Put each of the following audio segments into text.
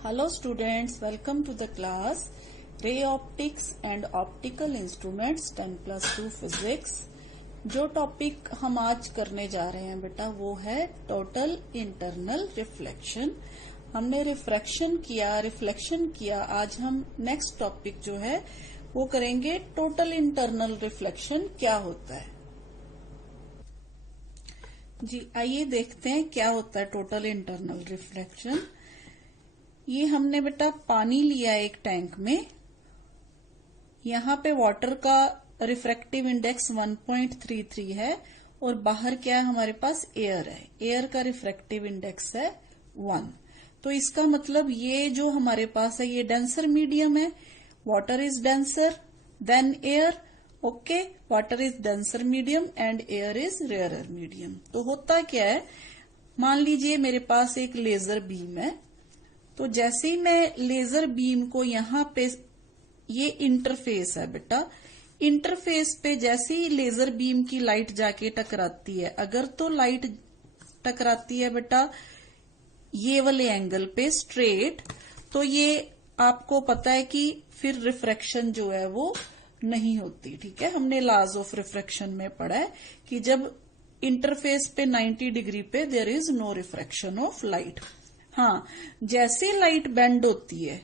Hello students, welcome to the class Ray Optics and Optical Instruments 10+2 Physics। जो topic हम आज करने जा रहे हैं बेटा वो है टोटल इंटरनल रिफ्लेक्शन। हमने रिफ्लेक्शन किया। आज हम नेक्स्ट टॉपिक जो है वो करेंगे टोटल इंटरनल रिफ्लेक्शन क्या होता है। जी आइए देखते हैं क्या होता है टोटल इंटरनल रिफ्लेक्शन। ये हमने बेटा पानी लिया एक टैंक में, यहाँ पे वाटर का रिफ्रैक्टिव इंडेक्स 1.33 है और बाहर क्या है हमारे पास एयर है। एयर का रिफ्रैक्टिव इंडेक्स है 1। तो इसका मतलब ये जो हमारे पास है ये डेंसर मीडियम है। Water is denser then air. Okay, water is denser medium and air is rarer medium. तो होता क्या है, मान लीजिए मेरे पास एक लेजर बीम है। तो जैसे ही मैं लेजर बीम को यहाँ पे, ये इंटरफेस है बेटा, इंटरफेस पे जैसे ही लेजर बीम की लाइट जाके टकराती है, अगर तो लाइट टकराती है बेटा ये वाले एंगल पे स्ट्रेट, तो ये आपको पता है कि फिर रिफ्रैक्शन जो है वो नहीं होती। ठीक है, हमने लॉज ऑफ रिफ्रैक्शन में पढ़ा है कि जब इंटरफेस पे 90 डिग्री पे there is no refraction of light. हाँ, जैसे लाइट बेंड होती है,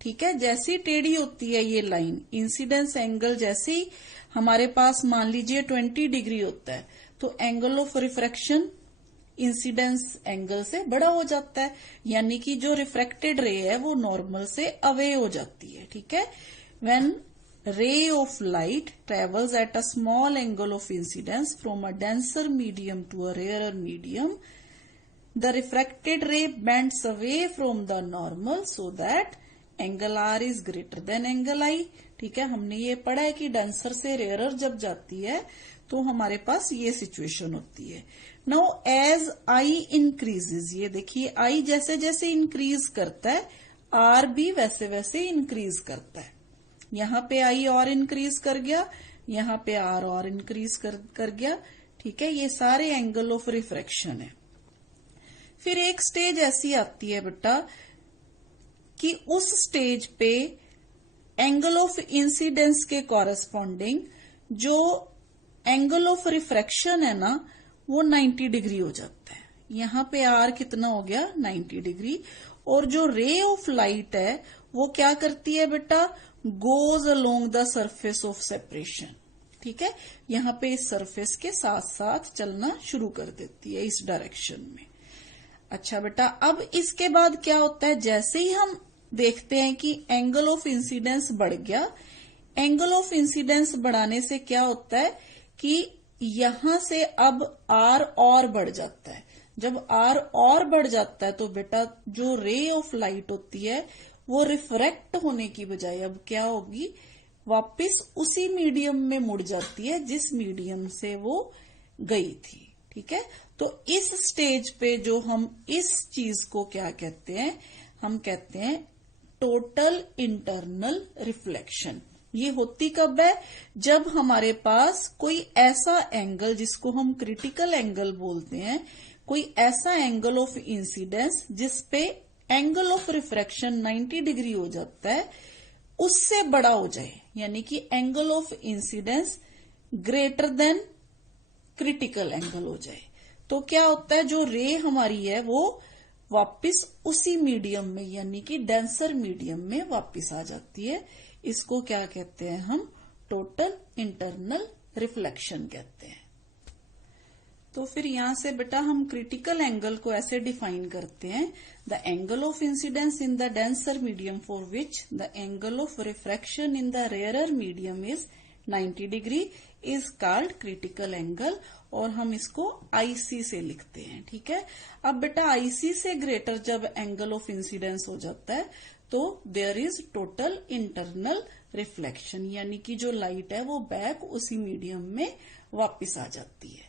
ठीक है, जैसी टेढ़ी होती है ये लाइन, इंसिडेंस एंगल जैसे ही हमारे पास मान लीजिए 20 डिग्री होता है तो angle of refraction incidence angle से बड़ा हो जाता है, यानी कि जो रिफ्रैक्टेड रे है वो नॉर्मल से अवे हो जाती है। ठीक है, when ray of light travels at a small angle of incidence from a denser medium to a rarer medium, the refracted ray bends away from the normal so that angle R is greater than angle I। ठीक है, हमने ये पढ़ा है कि denser से rarer जब जाती है तो हमारे पास ये सिचुएशन होती है। नाउ एज I इंक्रीजेज, ये देखिए I जैसे जैसे इंक्रीज करता है R भी वैसे वैसे इंक्रीज करता है। यहाँ पे I और इंक्रीज कर गया, यहाँ पे R और इंक्रीज कर गया। ठीक है, ये सारे एंगल ऑफ रिफ्रैक्शन है। फिर एक स्टेज ऐसी आती है बेटा कि उस स्टेज पे एंगल ऑफ इंसिडेंस के कॉरेस्पॉन्डिंग जो एंगल ऑफ रिफ्रैक्शन है ना वो 90 डिग्री हो जाता है। यहाँ पे R कितना हो गया 90 डिग्री। और जो रे ऑफ लाइट है वो क्या करती है बेटा, goes along the surface of separation. ठीक है, यहाँ पे इस सरफेस के साथ साथ चलना शुरू कर देती है इस डायरेक्शन में। अच्छा बेटा, अब इसके बाद क्या होता है, जैसे ही हम देखते हैं कि एंगल ऑफ इंसिडेंस बढ़ गया, एंगल ऑफ इंसिडेंस बढ़ाने से क्या होता है कि यहां से अब R और बढ़ जाता है। जब R और बढ़ जाता है तो बेटा जो रे ऑफ लाइट होती है वो रिफ्रैक्ट होने की बजाय अब क्या होगी, वापस उसी मीडियम में मुड़ जाती है जिस मीडियम से वो गई थी। ठीक है, तो इस स्टेज पे जो हम इस चीज को क्या कहते हैं, हम कहते हैं टोटल इंटरनल रिफ्लेक्शन। ये होती कब है, जब हमारे पास कोई ऐसा एंगल जिसको हम क्रिटिकल एंगल बोलते हैं, कोई ऐसा एंगल ऑफ इंसिडेंस जिस पे एंगल ऑफ रिफ्रैक्शन 90 डिग्री हो जाता है, उससे बड़ा हो जाए, यानी कि angle of incidence greater than critical angle हो जाए। तो क्या होता है, जो रे हमारी है वो वापस उसी मीडियम में यानी कि डेंसर मीडियम में वापस आ जाती है। इसको क्या कहते हैं हम, टोटल इंटरनल रिफ्लेक्शन कहते हैं। तो फिर यहां से बेटा हम क्रिटिकल एंगल को ऐसे डिफाइन करते हैं, the angle of incidence in the denser medium for which the angle of refraction in the rarer medium is 90 degree is called critical angle, और हम इसको IC से लिखते हैं। ठीक है, अब बेटा IC से ग्रेटर जब एंगल ऑफ इंसिडेंस हो जाता है तो there is total internal reflection, यानी कि जो लाइट है वो बैक उसी मीडियम में वापस आ जाती है।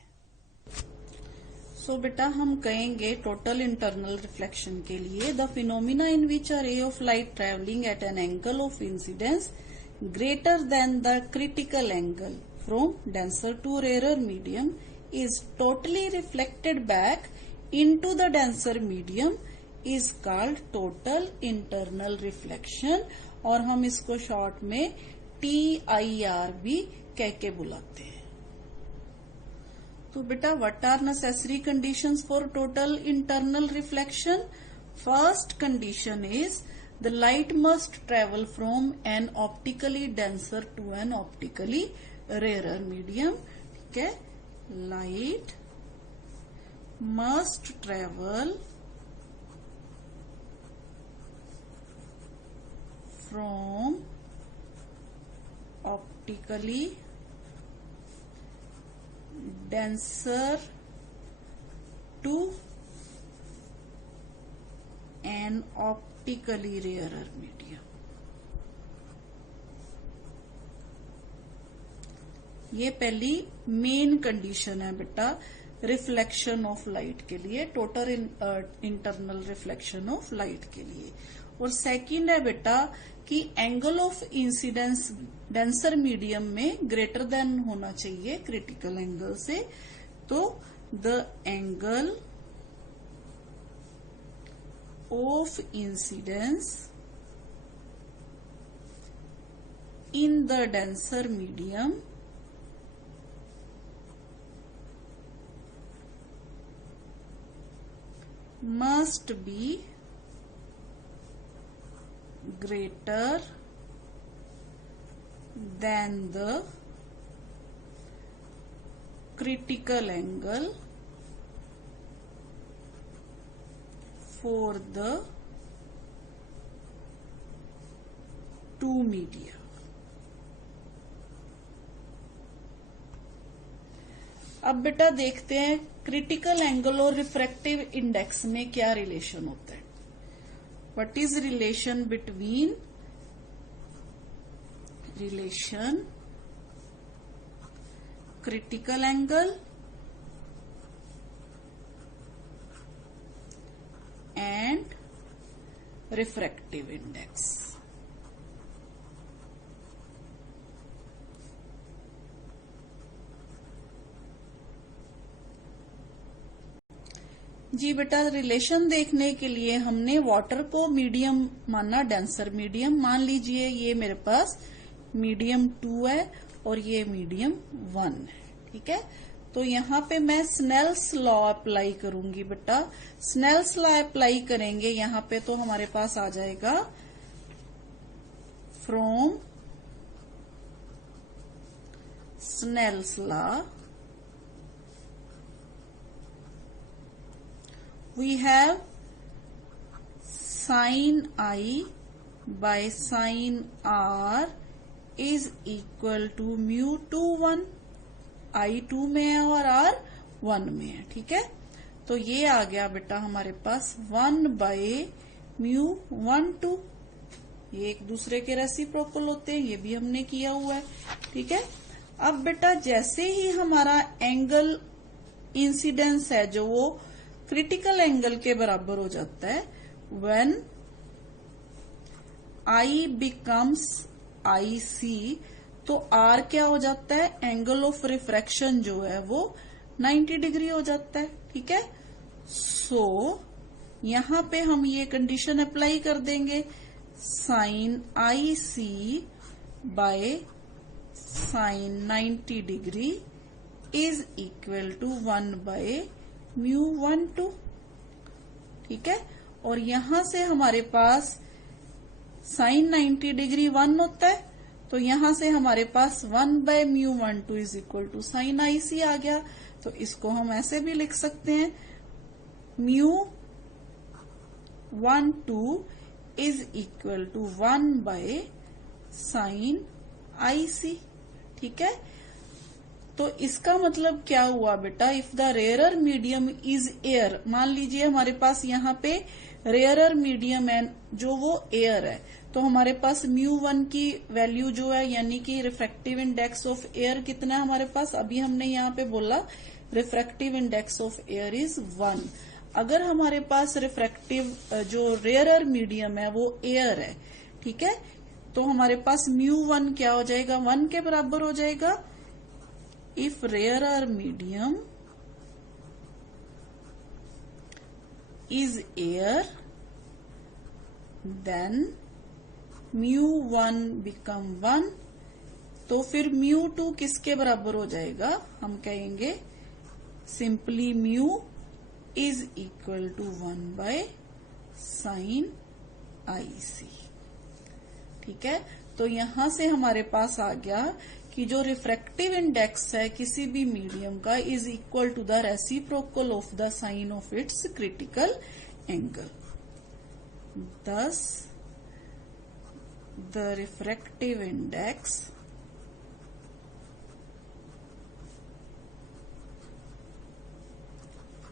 सो बेटा हम कहेंगे टोटल इंटरनल रिफ्लेक्शन के लिए, द फिनोमिना इन विच अ रे of light travelling at an angle of incidence greater than the critical angle from denser to rarer medium is totally reflected back into the denser medium is called total internal reflection, और हम इसको short में TIR भी कह के बुलाते हैं। तो बेटा what are necessary conditions for total internal reflection? First condition is the light must travel from an optically denser to an optically rarer medium. ठीक है, light must travel from optically denser to an optically rarer medium। ये पहली main condition है बेटा reflection of light के लिए, total internal reflection of light के लिए। और सेकंड है बेटा कि angle of incidence denser medium में ग्रेटर देन होना चाहिए क्रिटिकल एंगल से। तो the angle of incidence in the denser medium must be greater than the critical angle for the two media। अब बेटा देखते हैं क्रिटिकल एंगल और रिफ्रैक्टिव इंडेक्स में क्या रिलेशन होता है। What is relation between critical angle and refractive index? जी बेटा, रिलेशन देखने के लिए हमने वाटर को मीडियम माना, डेंसर मीडियम मान लीजिए। ये मेरे पास मीडियम 2 है और ये मीडियम 1 है। ठीक है, तो यहाँ पे मैं स्नेल्स लॉ अप्लाई करूंगी बेटा। स्नेल्स लॉ अप्लाई करेंगे यहाँ पे तो हमारे पास आ जाएगा from Snell's law we have sin I by sin R is equal to mu 2 1। I 2 में है और R 1 में है। ठीक है, तो ये आ गया बेटा हमारे पास 1 बाय म्यू 1 2। ये एक दूसरे के रेसिप्रोकल होते हैं, ये भी हमने किया हुआ है। ठीक है, अब बेटा जैसे ही हमारा एंगल इंसिडेंस है जो वो क्रिटिकल एंगल के बराबर हो जाता है, व्हेन I बिकम्स IC, तो R क्या हो जाता है, एंगल ऑफ रिफ्रैक्शन जो है वो 90 डिग्री हो जाता है। ठीक है, सो यहां पे हम ये कंडीशन अप्लाई कर देंगे, sine IC by sine 90 degree is equal to 1 by mu 1 2। ठीक है, और यहां से हमारे पास साइन 90 डिग्री 1 होता है, तो यहां से हमारे पास 1 by mu 1 2 is equal to sine IC आ गया। तो इसको हम ऐसे भी लिख सकते हैं, mu 1 2 is equal to 1 by sine IC। ठीक है, तो इसका मतलब क्या हुआ बेटा, if the rarer medium is air, मान लीजिए हमारे पास यहाँ पे रेयरर मीडियम है जो वो एयर है, तो हमारे पास म्यू 1 की वैल्यू जो है यानी कि रिफ्रैक्टिव इंडेक्स ऑफ एयर कितना है हमारे पास, अभी हमने यहाँ पे बोला refractive index of air is 1। अगर हमारे पास रिफ्रैक्टिव जो रेयरर मीडियम है वो एयर है, ठीक है, तो हमारे पास म्यू 1 क्या हो जाएगा, 1 के बराबर हो जाएगा। If rarer medium is air then μ1 become 1, तो फिर μ2 किसके बराबर हो जाएगा? हम कहेंगे simply mu is equal to 1 by sine IC। ठीक है, तो यहां से हमारे पास आ गया कि जो रिफ्रैक्टिव इंडेक्स है किसी भी मीडियम का is equal to the reciprocal of the sine of its critical angle. Thus, the refractive index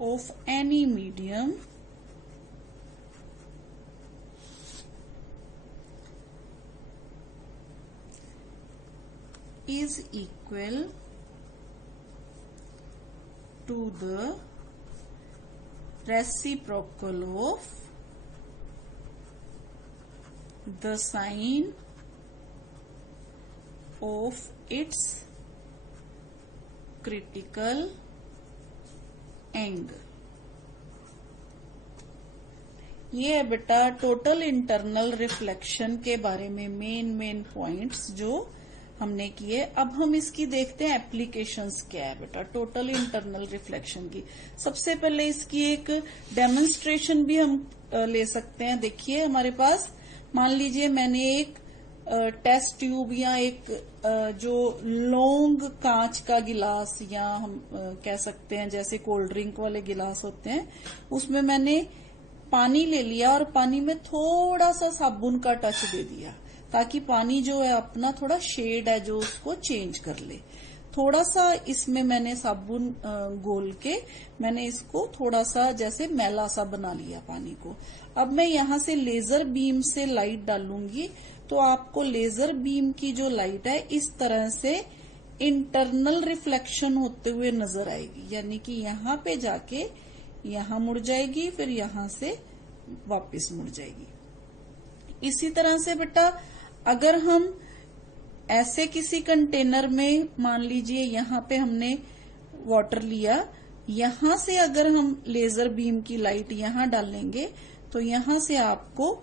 of any medium is equal to the reciprocal of the sine of its critical angle। ये है बेटा total internal reflection के बारे में main points जो हमने किए। अब हम इसकी देखते हैं एप्लीकेशंस क्या है बेटा टोटल इंटरनल रिफ्लेक्शन की। सबसे पहले इसकी एक डेमोन्स्ट्रेशन भी हम ले सकते हैं। देखिए हमारे पास मान लीजिए मैंने एक टेस्ट ट्यूब या एक जो लॉन्ग कांच का गिलास या हम कह सकते हैं जैसे कोल्ड ड्रिंक वाले गिलास होते हैं, उसमें मैंने पानी ले लिया और पानी में थोड़ा सा साबुन का टच दे दिया ताकि पानी जो है अपना थोड़ा शेड है जो उसको चेंज कर ले। थोड़ा सा इसमें मैंने साबुन घोल के मैंने इसको थोड़ा सा जैसे मैला सा बना लिया पानी को। अब मैं यहाँ से लेजर बीम से लाइट डालूंगी तो आपको लेजर बीम की जो लाइट है इस तरह से इंटरनल रिफ्लेक्शन होते हुए नजर आएगी, यानी कि यहाँ पे जाके यहाँ मुड़ जाएगी फिर यहाँ से वापस मुड़ जाएगी। इसी तरह से बेटा अगर हम ऐसे किसी कंटेनर में मान लीजिए यहाँ पे हमने वाटर लिया, यहाँ से अगर हम लेजर बीम की लाइट यहाँ डालेंगे तो यहाँ से आपको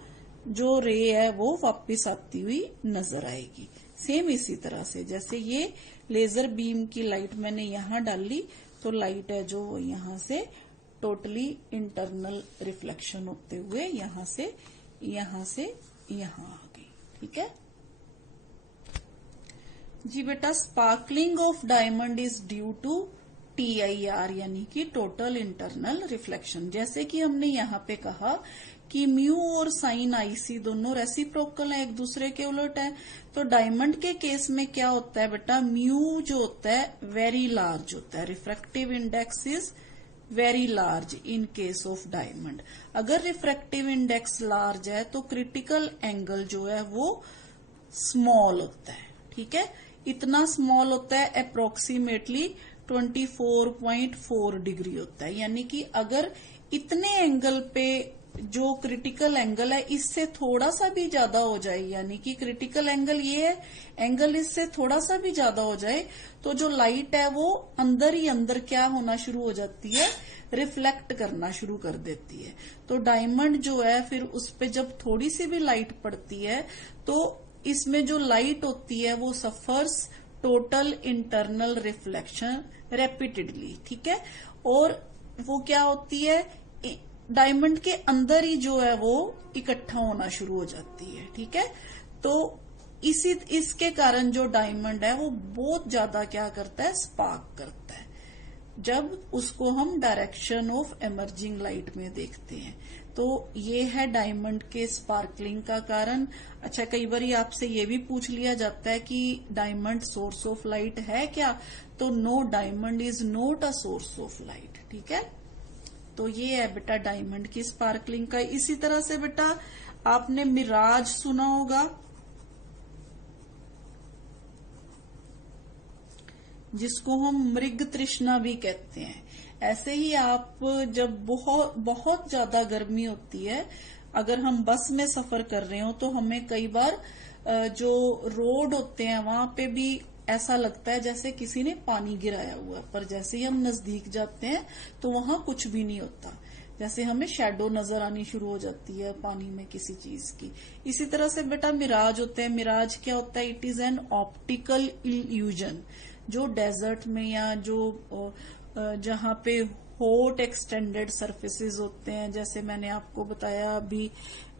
जो रे है वो वापस आती हुई नजर आएगी। सेम इसी तरह से जैसे ये लेजर बीम की लाइट मैंने यहाँ डाल ली तो लाइट है जो यहाँ से टोटली इंटरनल रिफ्लेक्शन होते हुए यहाँ से यहाँ आ गई। ठीक है जी बेटा। Sparkling of diamond is due to TIR यानी कि टोटल इंटरनल रिफ्लेक्शन। जैसे कि हमने यहाँ पे कहा कि म्यू और साइन IC दोनों रेसिप्रोकल है, एक दूसरे के उलट है। तो डायमंड के केस में क्या होता है बेटा, म्यू जो होता है वेरी लार्ज होता है, refractive index is very large in case of diamond. अगर रिफ्रैक्टिव इंडेक्स लार्ज है तो क्रिटिकल एंगल जो है वो स्मॉल होता है। ठीक है, इतना स्मॉल होता है अप्रोक्सीमेटली 24.4 डिग्री होता है। यानी कि अगर इतने एंगल पे जो क्रिटिकल एंगल है इससे थोड़ा सा भी ज्यादा हो जाए, यानी कि क्रिटिकल एंगल ये है, एंगल इससे थोड़ा सा भी ज्यादा हो जाए तो जो लाइट है वो अंदर ही अंदर क्या होना शुरू हो जाती है, रिफ्लेक्ट करना शुरू कर देती है। तो डायमंड जो है फिर उस पे जब थोड़ी सी भी लाइट पड़ती है तो इसमें जो लाइट होती है वो suffers total internal reflection repeatedly. ठीक है, और वो क्या होती है डायमंड के अंदर ही जो है वो इकट्ठा होना शुरू हो जाती है। ठीक है, तो इसके कारण जो डायमंड है वो बहुत ज्यादा क्या करता है, स्पार्क करता है जब उसको हम डायरेक्शन ऑफ एमर्जिंग लाइट में देखते हैं। तो ये है डायमंड के स्पार्कलिंग का कारण। अच्छा, कई बार आपसे ये भी पूछ लिया जाता है कि डायमंड सोर्स ऑफ लाइट है क्या, तो no, diamond is not a source of light. ठीक है, तो ये है बेटा डायमंड की स्पार्कलिंग का। इसी तरह से बेटा आपने मिराज सुना होगा, जिसको हम मृग तृष्णा भी कहते हैं। ऐसे ही आप जब बहुत ज्यादा गर्मी होती है, अगर हम बस में सफर कर रहे हो तो हमें कई बार जो रोड होते हैं वहां पे भी ऐसा लगता है जैसे किसी ने पानी गिराया हुआ, पर जैसे ही हम नजदीक जाते हैं तो वहां कुछ भी नहीं होता। जैसे हमें शैडो नजर आनी शुरू हो जाती है पानी में किसी चीज की। इसी तरह से बेटा मिराज होते हैं। मिराज क्या होता है? It is an optical illusion, जो डेजर्ट में या जो जहां पे हॉट एक्सटेंडेड सरफेसेस होते हैं, जैसे मैंने आपको बताया अभी,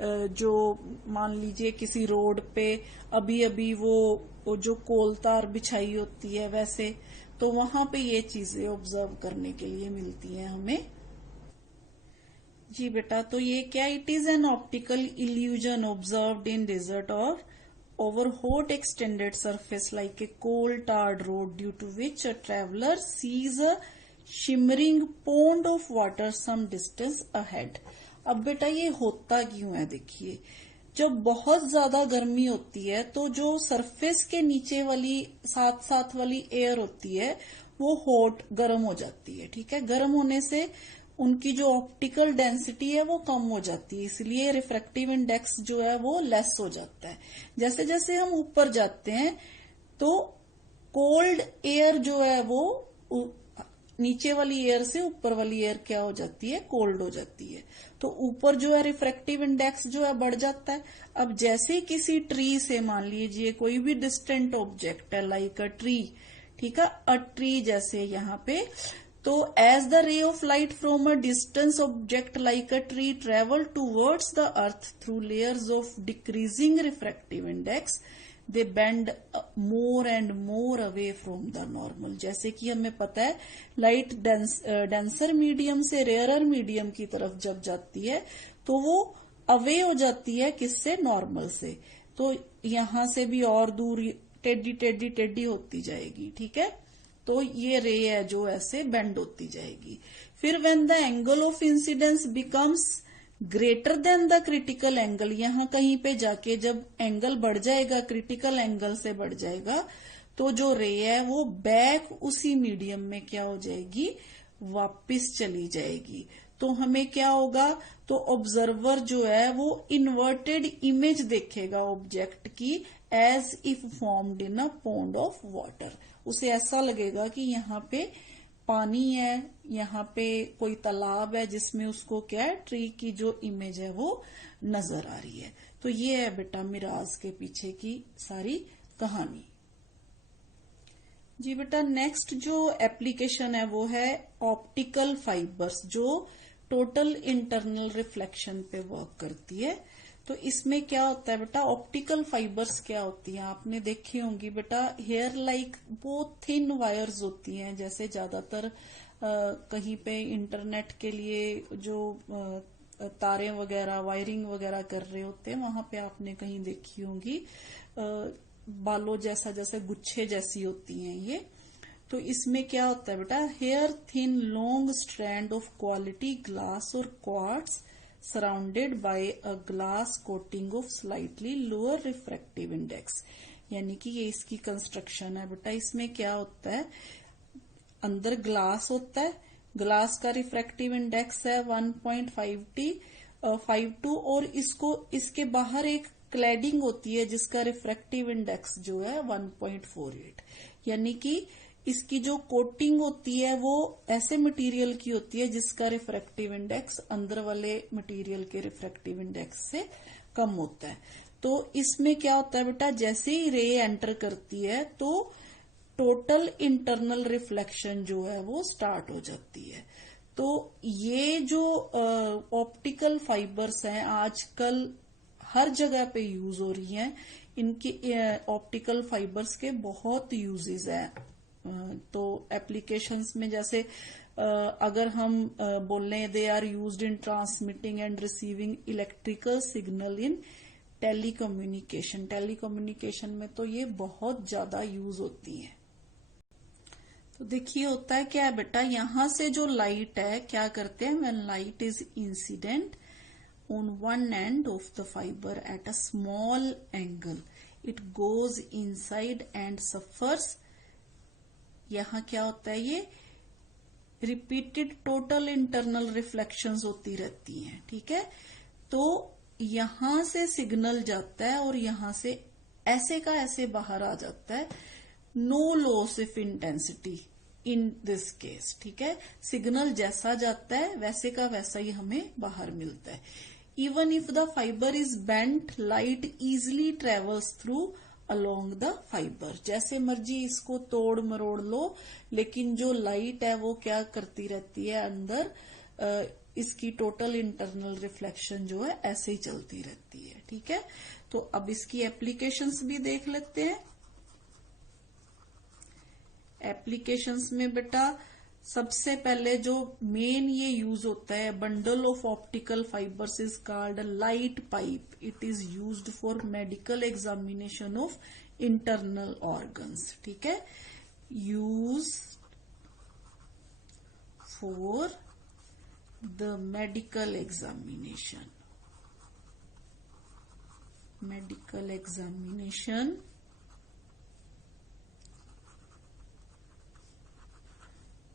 जो मान लीजिए किसी रोड पे अभी अभी वो जो कोलतार बिछाई होती है, वैसे तो वहां पे ये चीजें ऑब्जर्व करने के लिए मिलती हैं हमें। जी बेटा, तो ये क्या? It is an optical illusion observed in desert और over hot extended surface like a coal tarred road, due to which a traveler sees a shimmering pond of water some distance ahead। अब बेटा ये होता क्यों है? देखिए, जब बहुत ज्यादा गर्मी होती है तो जो सरफेस के नीचे वाली साथ साथ वाली एयर होती है वो हॉट गर्म हो जाती है। ठीक है, गर्म होने से उनकी जो ऑप्टिकल डेंसिटी है वो कम हो जाती है, इसलिए रिफ्रैक्टिव इंडेक्स जो है वो लेस हो जाता है। जैसे जैसे हम ऊपर जाते हैं तो कोल्ड एयर जो है वो नीचे वाली एयर से ऊपर वाली एयर क्या हो जाती है? कोल्ड हो जाती है। तो ऊपर जो है रिफ्रैक्टिव इंडेक्स जो है बढ़ जाता है। अब जैसे किसी ट्री से, मान लीजिए कोई भी डिस्टेंट ऑब्जेक्ट है लाइक अ ट्री, ठीक है, अ ट्री जैसे यहाँ पे, तो as the ray of light from a distance object like a tree travel towards the earth through layers of decreasing refractive index, they bend more and more away from the normal. जैसे कि हमें पता है light denser medium से rarer medium की तरफ जब जाती है तो वो अवे हो जाती है किससे? नॉर्मल से। तो यहां से भी और दूर टेढ़ी टेढ़ी टेढ़ी होती जाएगी। ठीक है, तो ये रे है जो ऐसे बेंड होती जाएगी। फिर when the angle of incidence becomes greater than the critical angle, यहां कहीं पे जाके जब एंगल बढ़ जाएगा, क्रिटिकल एंगल से बढ़ जाएगा, तो जो रे है वो बैक उसी मीडियम में क्या हो जाएगी? वापस चली जाएगी। तो हमें क्या होगा? तो ऑब्जर्वर जो है वो इन्वर्टेड इमेज देखेगा ऑब्जेक्ट की, as if formed in a pond of water. उसे ऐसा लगेगा कि यहाँ पे पानी है, यहाँ पे कोई तालाब है जिसमें उसको क्या है? ट्री की जो इमेज है वो नजर आ रही है। तो ये है बेटा मिराज के पीछे की सारी कहानी। जी बेटा, नेक्स्ट जो एप्लीकेशन है वो है ऑप्टिकल फाइबर्स, जो टोटल इंटरनल रिफ्लेक्शन पे वर्क करती है। तो इसमें क्या होता है बेटा? ऑप्टिकल फाइबर्स क्या होती हैं? आपने देखी होंगी बेटा, हेयर लाइक बहुत थिन वायर्स होती हैं। जैसे ज्यादातर कहीं पे इंटरनेट के लिए जो तारे वगैरह वायरिंग वगैरह कर रहे होते हैं, वहां पे आपने कहीं देखी होंगी बालों जैसा, जैसे गुच्छे जैसी होती हैं ये। तो इसमें क्या होता है बेटा? Hair thin long strand of quality glass और quartz surrounded by a glass coating of slightly lower refractive index. यानी कि ये इसकी कंस्ट्रक्शन है बेटा। इसमें क्या होता है? अंदर ग्लास होता है, ग्लास का रिफ्रैक्टिव इंडेक्स है 1.52 और इसके बाहर एक क्लैडिंग होती है जिसका रिफ्रैक्टिव इंडेक्स जो है 1.48। यानी कि इसकी जो कोटिंग होती है वो ऐसे मटेरियल की होती है जिसका रिफ्रैक्टिव इंडेक्स अंदर वाले मटेरियल के रिफ्रैक्टिव इंडेक्स से कम होता है। तो इसमें क्या होता है बेटा? जैसे ही रे एंटर करती है तो टोटल इंटरनल रिफ्लेक्शन जो है वो स्टार्ट हो जाती है। तो ये जो ऑप्टिकल फाइबर्स हैं आजकल हर जगह पे यूज हो रही हैं। इनके ऑप्टिकल फाइबर्स के बहुत यूजेस हैं। तो एप्लीकेशंस में जैसे अगर हम बोलें, they are used in transmitting and receiving electrical signal in telecommunication. Telecommunication में तो ये बहुत ज्यादा यूज होती है। तो देखिए होता है क्या है बेटा, यहां से जो लाइट है क्या करते हैं? When light is incident on one end of the fiber at a small angle, it goes inside and suffers। यहां क्या होता है? ये रिपीटेड टोटल इंटरनल रिफ्लेक्शंस होती रहती हैं। ठीक है, तो यहां से सिग्नल जाता है और यहां से ऐसे का ऐसे बाहर आ जाता है। No loss of intensity in this case, ठीक है। सिग्नल जैसा जाता है वैसे का वैसा ही हमें बाहर मिलता है। Even if the fibre is bent, light easily travels through along the fibre. जैसे मर्जी इसको तोड़ मरोड़ लो, लेकिन जो लाइट है वो क्या करती रहती है अंदर, इसकी टोटल इंटरनल रिफ्लेक्शन जो है ऐसे ही चलती रहती है, ठीक है। तो अब इसकी एप्लीकेशंस भी देख लेते हैं। एप्लीकेशंस में बेटा सबसे पहले जो मेन ये यूज होता है, bundle of optical fibres is called light pipe. It is used for medical examination of internal organs, ठीक है। Use for the medical examination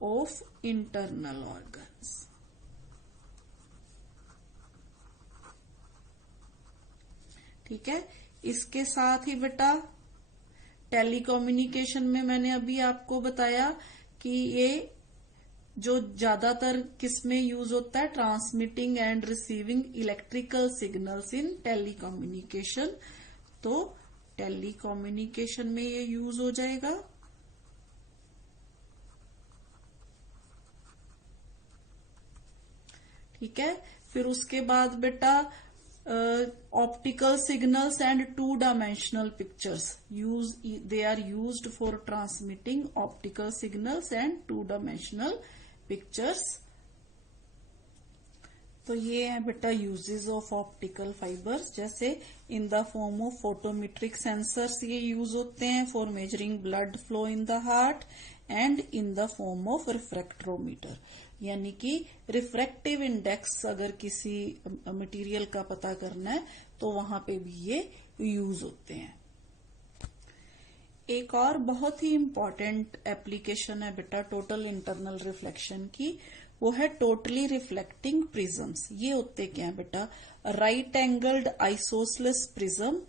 of internal organs. ठीक है। इसके साथ ही बेटा टेलीकम्युनिकेशन में मैंने अभी आपको बताया कि ये जो ज्यादातर किसमें यूज होता है, transmitting and receiving electrical signals in telecommunication. तो टेलीकम्युनिकेशन में ये यूज हो जाएगा। ठीक है। फिर उसके बाद बेटा optical signals and two dimensional pictures they are used for transmitting optical signals and two dimensional pictures. तो ये है बेटा यूजेस ऑफ ऑप्टिकल फाइबर्स। जैसे in the form of photometric sensors ये यूज होते हैं for measuring blood flow in the heart, and in the form of refractometer, यानी कि रिफ्रैक्टिव इंडेक्स अगर किसी मटेरियल का पता करना है तो वहां पे भी ये यूज होते हैं। एक और बहुत ही इंपॉर्टेंट एप्लीकेशन है बेटा टोटल इंटरनल रिफ्लेक्शन की, वो है टोटली रिफ्लेक्टिंग प्रिज्म्स। ये होते क्या है बेटा, राइट एंगल्ड आइसोसेलेस प्रिज्म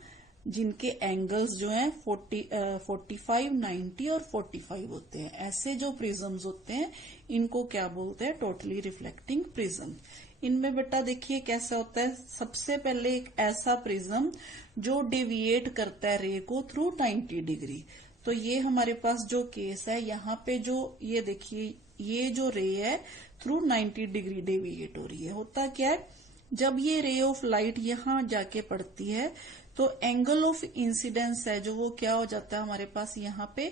जिनके एंगल्स जो हैं 45, 90 और 45 होते हैं। ऐसे जो प्रिज्म्स होते हैं इनको क्या बोलते हैं, टोटली रिफ्लेक्टिंग प्रिज्म। इनमें बेटा देखिए कैसा होता है, सबसे पहले एक ऐसा प्रिज्म जो डेविएट करता है रे को थ्रू 90 डिग्री। तो ये हमारे पास जो केस है, यहाँ पे जो ये देखिए ये जो रे है थ्रू 90 डिग्री डेविएट हो रही है। होता क्या है, जब ये रे ऑफ लाइट यहाँ जाके पड़ती है तो एंगल ऑफ इंसिडेंस है जो वो क्या हो जाता है हमारे पास यहाँ पे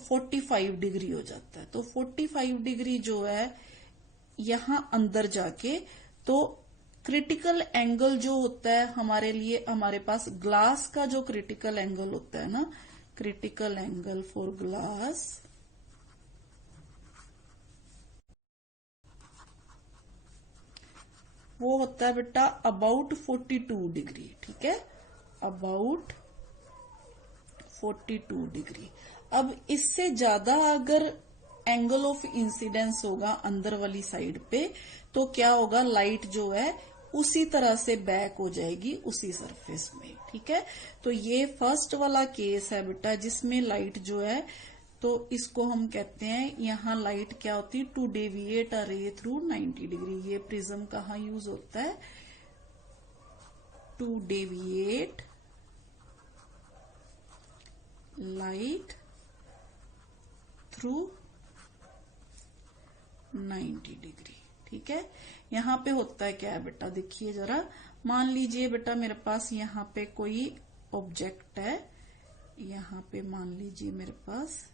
45 डिग्री हो जाता है। तो 45 डिग्री जो है यहाँ अंदर जाके, तो क्रिटिकल एंगल जो होता है हमारे लिए, हमारे पास ग्लास का जो क्रिटिकल एंगल होता है ना, क्रिटिकल एंगल फॉर ग्लास वो होता है बेटा अबाउट 42 डिग्री। ठीक है, अबाउट 42 डिग्री। अब इससे ज्यादा अगर एंगल ऑफ इंसिडेंस होगा अंदर वाली साइड पे तो क्या होगा, लाइट जो है उसी तरह से बैक हो जाएगी उसी सरफेस में। ठीक है, तो ये फर्स्ट वाला केस है बेटा जिसमें लाइट जो है, तो इसको हम कहते हैं यहाँ लाइट क्या होती है, to deviate a ray through 90 degree. ये प्रिज्म कहाँ यूज होता है, to deviate light through 90 degree. ठीक है, यहाँ पे होता है क्या है बेटा, देखिए जरा, मान लीजिए बेटा मेरे पास यहाँ पे कोई ऑब्जेक्ट है, यहाँ पे मान लीजिए मेरे पास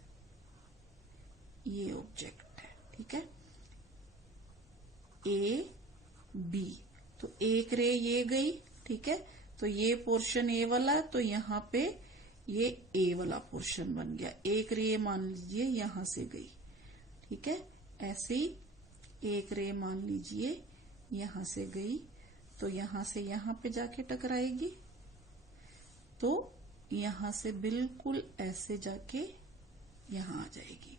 ये ऑब्जेक्ट है। ठीक है, ए बी, तो एक रे ये गई। ठीक है, तो ये पोर्शन ए वाला, तो यहाँ पे ये ए वाला पोर्शन बन गया। एक रे मान लीजिए यहां से गई। ठीक है, ऐसे ही एक रे मान लीजिए यहां से गई, तो यहां से यहां पे जाके टकराएगी, तो यहां से बिल्कुल ऐसे जाके यहां आ जाएगी।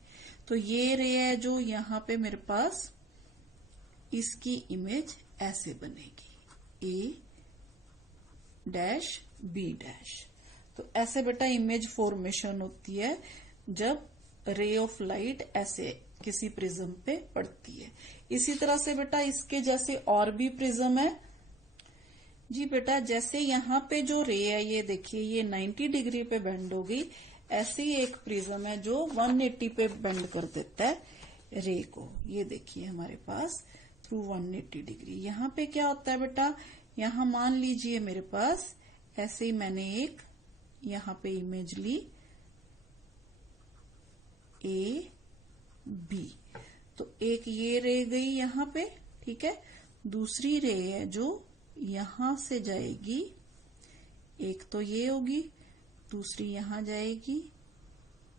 तो ये रे है जो यहां पे मेरे पास, इसकी इमेज ऐसे बनेगी, ए डैश बी डैश। तो ऐसे बेटा इमेज फॉर्मेशन होती है जब रे ऑफ लाइट ऐसे किसी प्रिज्म पे पड़ती है। इसी तरह से बेटा इसके जैसे और भी प्रिज्म है जी बेटा। जैसे यहाँ पे जो रे है ये देखिए ये 90 डिग्री पे बेंड हो गई, ऐसे ही एक प्रिज्म है जो 180 पे बेंड कर देता है रे को। ये देखिए हमारे पास थ्रू 180 डिग्री। यहाँ पे क्या होता है बेटा, यहाँ मान लीजिए मेरे पास ऐसे ही मैंने एक यहाँ पे इमेज ली ए बी, तो एक ये रे गई यहाँ पे, ठीक है। दूसरी रे है जो यहां से जाएगी, एक तो ये होगी, दूसरी यहां जाएगी,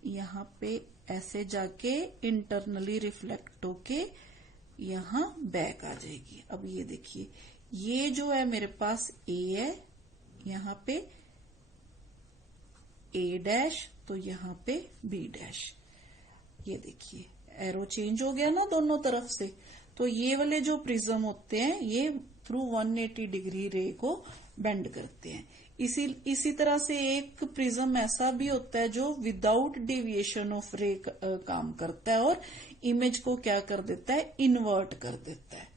यहां पे ऐसे जाके इंटरनली रिफ्लेक्ट होके यहां बैक आ जाएगी। अब ये देखिए ये जो है मेरे पास ए है, यहां पे ए डैश, तो यहां पे बी डैश। ये देखिए एरो चेंज हो गया ना दोनों तरफ से। तो ये वाले जो प्रिज्म होते हैं ये थ्रू 180 डिग्री रे को बेंड करते हैं। इसी तरह से एक प्रिज्म ऐसा भी होता है जो विदाउट डेविएशन ऑफ रे काम करता है और इमेज को क्या कर देता है, इन्वर्ट कर देता है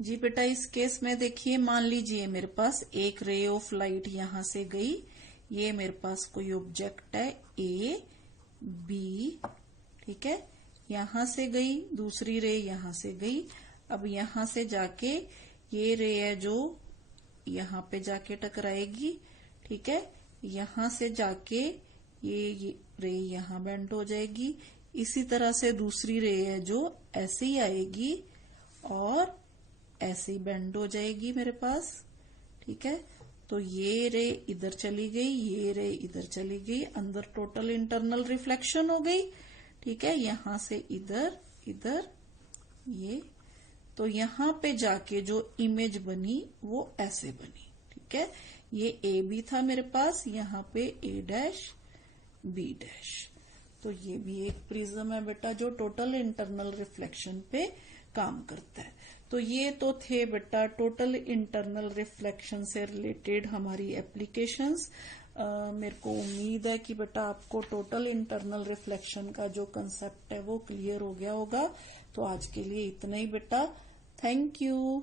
जी बेटा। इस केस में देखिए मान लीजिए मेरे पास एक रे ऑफ लाइट यहां से गई, ये मेरे पास कोई ऑब्जेक्ट है ए बी, ठीक है, यहां से गई, दूसरी रे यहां से गई। अब यहां से जाके ये रे है जो यहां पे जाके टकराएगी, ठीक है, यहां से जाके ये रे यहां बेंड हो जाएगी। इसी तरह से दूसरी रे है जो ऐसे ही आएगी और ऐसे ही बेंड हो जाएगी मेरे पास, ठीक है। तो ये रे इधर चली गई, ये रे इधर चली गई, अंदर टोटल इंटरनल रिफ्लेक्शन हो गई, ठीक है। यहां से इधर, इधर ये, तो यहां पे जाके जो इमेज बनी वो ऐसे बनी, ठीक है। ये ए बी था मेरे पास, यहाँ पे ए डैश बी डैश। तो ये भी एक प्रिज्म है बेटा जो टोटल इंटरनल रिफ्लेक्शन पे काम करता है। तो ये तो थे बेटा टोटल इंटरनल रिफ्लेक्शन से रिलेटेड हमारी एप्लीकेशंस। मेरे को उम्मीद है कि बेटा आपको टोटल इंटरनल रिफ्लेक्शन का जो कंसेप्ट है वो क्लियर हो गया होगा। तो आज के लिए इतना ही बेटा, थैंक यू।